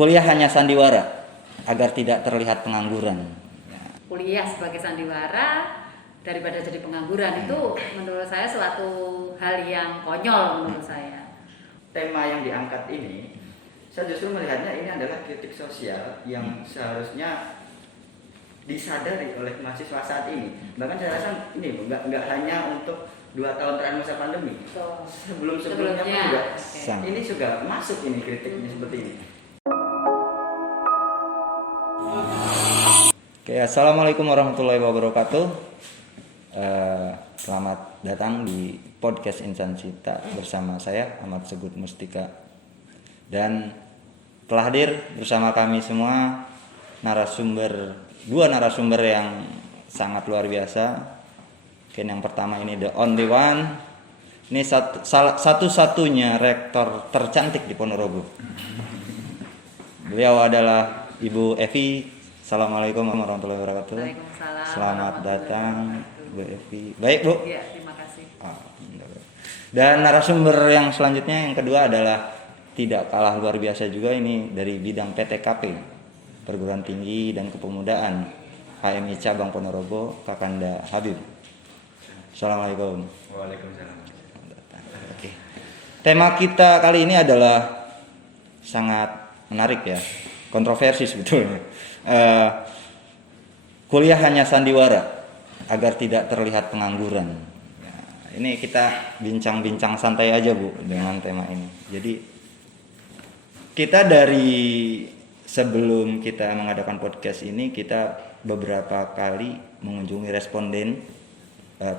Kuliah hanya sandiwara agar tidak terlihat pengangguran. Kuliah sebagai sandiwara daripada jadi pengangguran itu menurut saya suatu hal yang konyol menurut saya. Tema yang diangkat ini, saya justru melihatnya ini adalah kritik sosial yang seharusnya disadari oleh mahasiswa saat ini. Bahkan saya rasa ini nggak hanya untuk 2 tahun terakhir masa pandemi. Sebelumnya pun juga ini juga masuk ini kritiknya seperti ini. Oke, assalamualaikum warahmatullahi wabarakatuh. Selamat datang di podcast Insan Cita bersama saya Ahmad Segut Mustika, dan telah hadir bersama kami semua dua narasumber yang sangat luar biasa. Mungkin yang pertama ini the only one, ini satu-satunya rektor tercantik di Ponorogo. Beliau adalah Ibu Evi. Assalamualaikum warahmatullahi wabarakatuh. Waalaikumsalam. Selamat datang Bu Evi. Baik Bu. Iya, terima kasih. Dan narasumber yang selanjutnya yang kedua adalah tidak kalah luar biasa juga, ini dari bidang PTKP, Perguruan Tinggi dan Kepemudaan HMI Cabang Ponorogo, Kakanda Habib. Assalamualaikum. Waalaikumsalam. Oke. Tema kita kali ini adalah sangat menarik ya, kontroversi sebetulnya. Kuliah hanya sandiwara agar tidak terlihat pengangguran. Ini kita bincang-bincang santai aja Bu dengan tema ini. Jadi kita dari sebelum kita mengadakan podcast ini, kita beberapa kali mengunjungi responden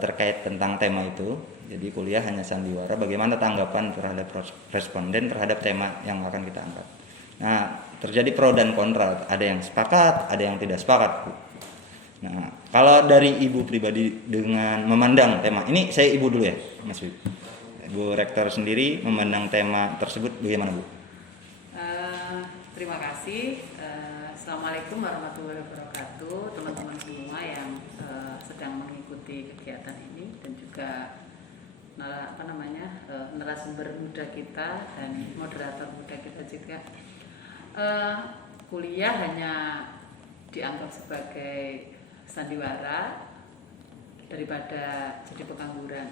terkait tentang tema itu. Jadi kuliah hanya sandiwara, bagaimana tanggapan terhadap responden terhadap tema yang akan kita angkat. Nah, terjadi pro dan kontra, ada yang sepakat, ada yang tidak sepakat Bu. Nah, kalau dari Ibu pribadi dengan memandang tema ini, saya Ibu dulu ya Mas Ibu. Ibu Rektor sendiri memandang tema tersebut bagaimana Bu? Terima kasih. Assalamualaikum warahmatullahi wabarakatuh, teman-teman semua yang sedang mengikuti kegiatan ini, dan juga narasumber muda kita dan moderator muda kita juga. Kuliah hanya dianggap sebagai sandiwara daripada jadi pengangguran.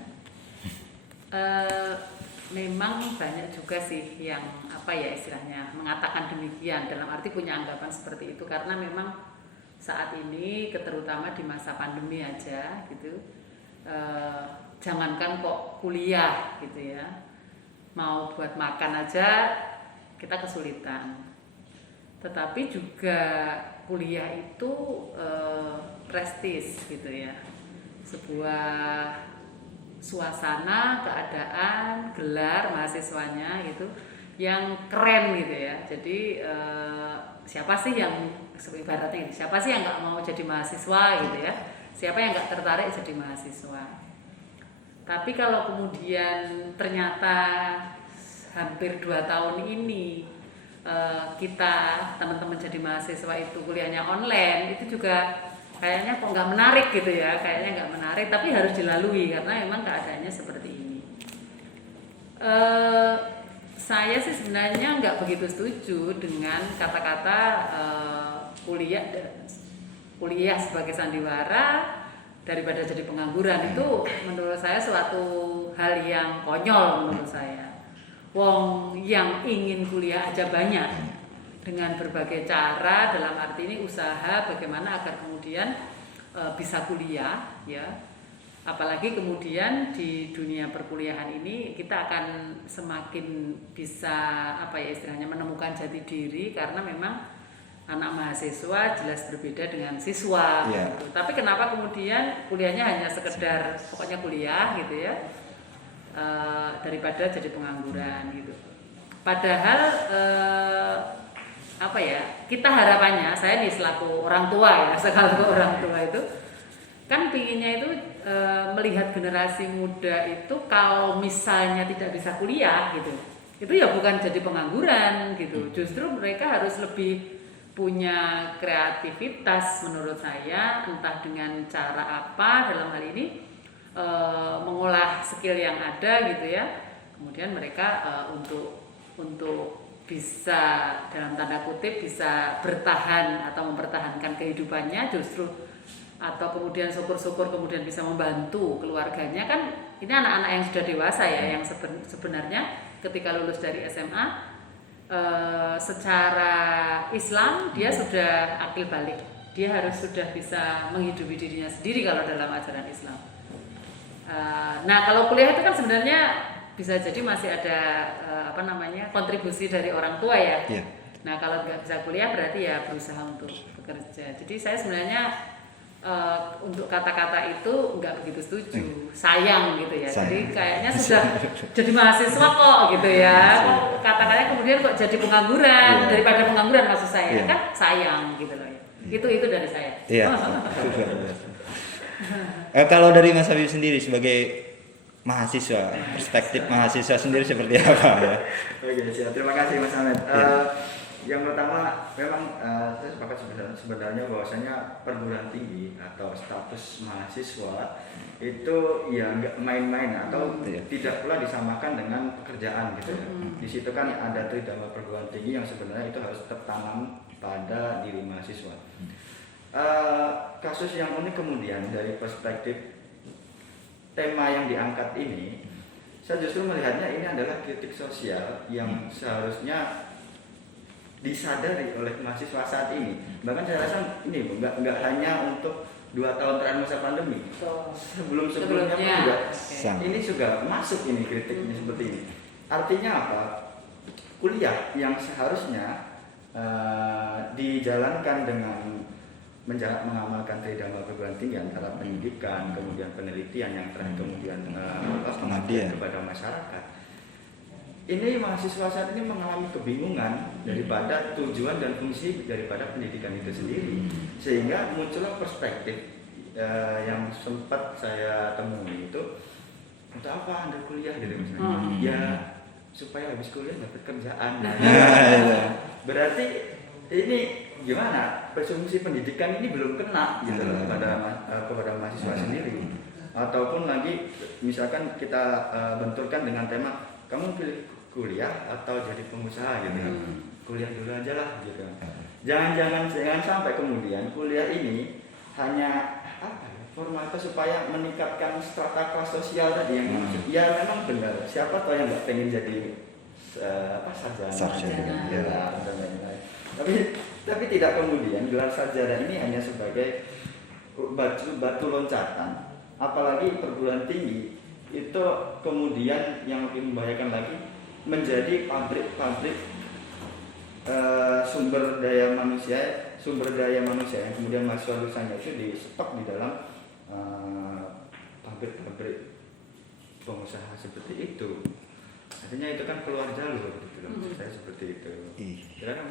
Memang banyak juga sih yang istilahnya mengatakan demikian, dalam arti punya anggapan seperti itu, karena memang saat ini terutama di masa pandemi aja gitu, jangankan kok kuliah gitu ya, mau buat makan aja kita kesulitan. Tetapi juga kuliah itu prestis gitu ya, sebuah suasana, keadaan, gelar mahasiswanya gitu yang keren gitu ya. Jadi siapa sih yang ibaratnya gitu, siapa sih yang nggak mau jadi mahasiswa gitu ya, siapa yang nggak tertarik jadi mahasiswa. Tapi kalau kemudian ternyata hampir 2 tahun ini kita teman-teman jadi mahasiswa itu kuliahnya online, itu juga kayaknya kok nggak menarik gitu ya, kayaknya nggak menarik, tapi harus dilalui karena memang keadaannya seperti ini. Saya sih sebenarnya nggak begitu setuju dengan kata-kata kuliah sebagai sandiwara daripada jadi pengangguran. Itu menurut saya suatu hal yang konyol menurut saya. Wong yang ingin kuliah aja banyak, dengan berbagai cara, dalam arti ini usaha bagaimana agar kemudian bisa kuliah ya. Apalagi kemudian di dunia perkuliahan ini kita akan semakin bisa istilahnya menemukan jati diri, karena memang anak mahasiswa jelas berbeda dengan siswa gitu. Tapi kenapa kemudian kuliahnya hanya sekedar pokoknya kuliah gitu ya, daripada jadi pengangguran gitu. Padahal kita harapannya, saya nih selaku orang tua itu kan pinginnya itu melihat generasi muda itu kalau misalnya tidak bisa kuliah gitu, itu ya bukan jadi pengangguran gitu, justru mereka harus lebih punya kreativitas menurut saya, entah dengan cara apa dalam hal ini mengolah skill yang ada gitu ya, kemudian mereka untuk bisa dalam tanda kutip bisa bertahan atau mempertahankan kehidupannya justru, atau kemudian syukur-syukur kemudian bisa membantu keluarganya, kan ini anak-anak yang sudah dewasa ya, yang sebenarnya ketika lulus dari SMA secara Islam dia sudah akil balik, dia harus sudah bisa menghidupi dirinya sendiri kalau dalam ajaran Islam. Nah kalau kuliah itu kan sebenarnya bisa jadi masih ada kontribusi dari orang tua ya. Iya. Nah kalau nggak bisa kuliah berarti ya berusaha untuk bekerja. Jadi saya sebenarnya untuk kata-kata itu nggak begitu setuju, sayang gitu ya. Sayang. Jadi kayaknya sudah jadi mahasiswa kok gitu ya. Kok kata-katanya kemudian kok jadi pengangguran, daripada pengangguran maksud saya kan sayang gitu loh ya. Itu dari saya. Iya. Kalau dari Mas Habib sendiri sebagai mahasiswa, perspektif mahasiswa sendiri seperti apa ya? Oke, siap. Terima kasih Mas Ahmed. Yang pertama, memang saya sepakat sebenarnya bahwasanya perguruan tinggi atau status mahasiswa itu ya nggak main-main atau tidak pula disamakan dengan pekerjaan gitu ya. Di situ kan ada tridharma perguruan tinggi yang sebenarnya itu harus tertanam pada diri mahasiswa. Kasus yang unik kemudian dari perspektif tema yang diangkat ini, saya justru melihatnya ini adalah kritik sosial yang seharusnya disadari oleh mahasiswa saat ini. Bahkan saya rasa ini nggak hanya untuk 2 tahun terakhir masa pandemi, sebelumnya pun juga ini juga masuk ini kritiknya seperti ini. Artinya apa? Kuliah yang seharusnya dijalankan dengan mengamalkan tridharma perguruan tinggi antara pendidikan, kemudian penelitian, yang terakhir kemudian pengabdian kepada masyarakat. Ini mahasiswa saat ini mengalami kebingungan daripada tujuan dan fungsi daripada pendidikan itu sendiri, sehingga muncullah perspektif yang sempat saya temui itu, untuk apa Anda kuliah gitu misalnya? Ya supaya habis kuliah dapat kerjaan. Berarti ini gimana? Fungsi pendidikan ini belum kena gitu loh kepada mahasiswa sendiri. Ataupun lagi misalkan kita benturkan dengan tema, kamu pilih kuliah atau jadi pengusaha gitu kan. Kuliah dulu aja lah gitu. Jangan sampai kemudian kuliah ini hanya formalitas supaya meningkatkan strata kelas sosial tadi yang maksud. Ya memang benar, siapa tahu yang nggak pengen jadi sarjana ya, dan lain-lain. Tapi tidak kemudian gelar sarjana ini hanya sebagai batu loncatan. Apalagi perguruan tinggi itu kemudian yang lebih membahayakan lagi menjadi pabrik sumber daya manusia yang kemudian mahasiswa lulusanya itu di stok di dalam pabrik pengusaha seperti itu. Artinya itu kan keluar jalur gitu loh. Saya seperti itu. Kira-kira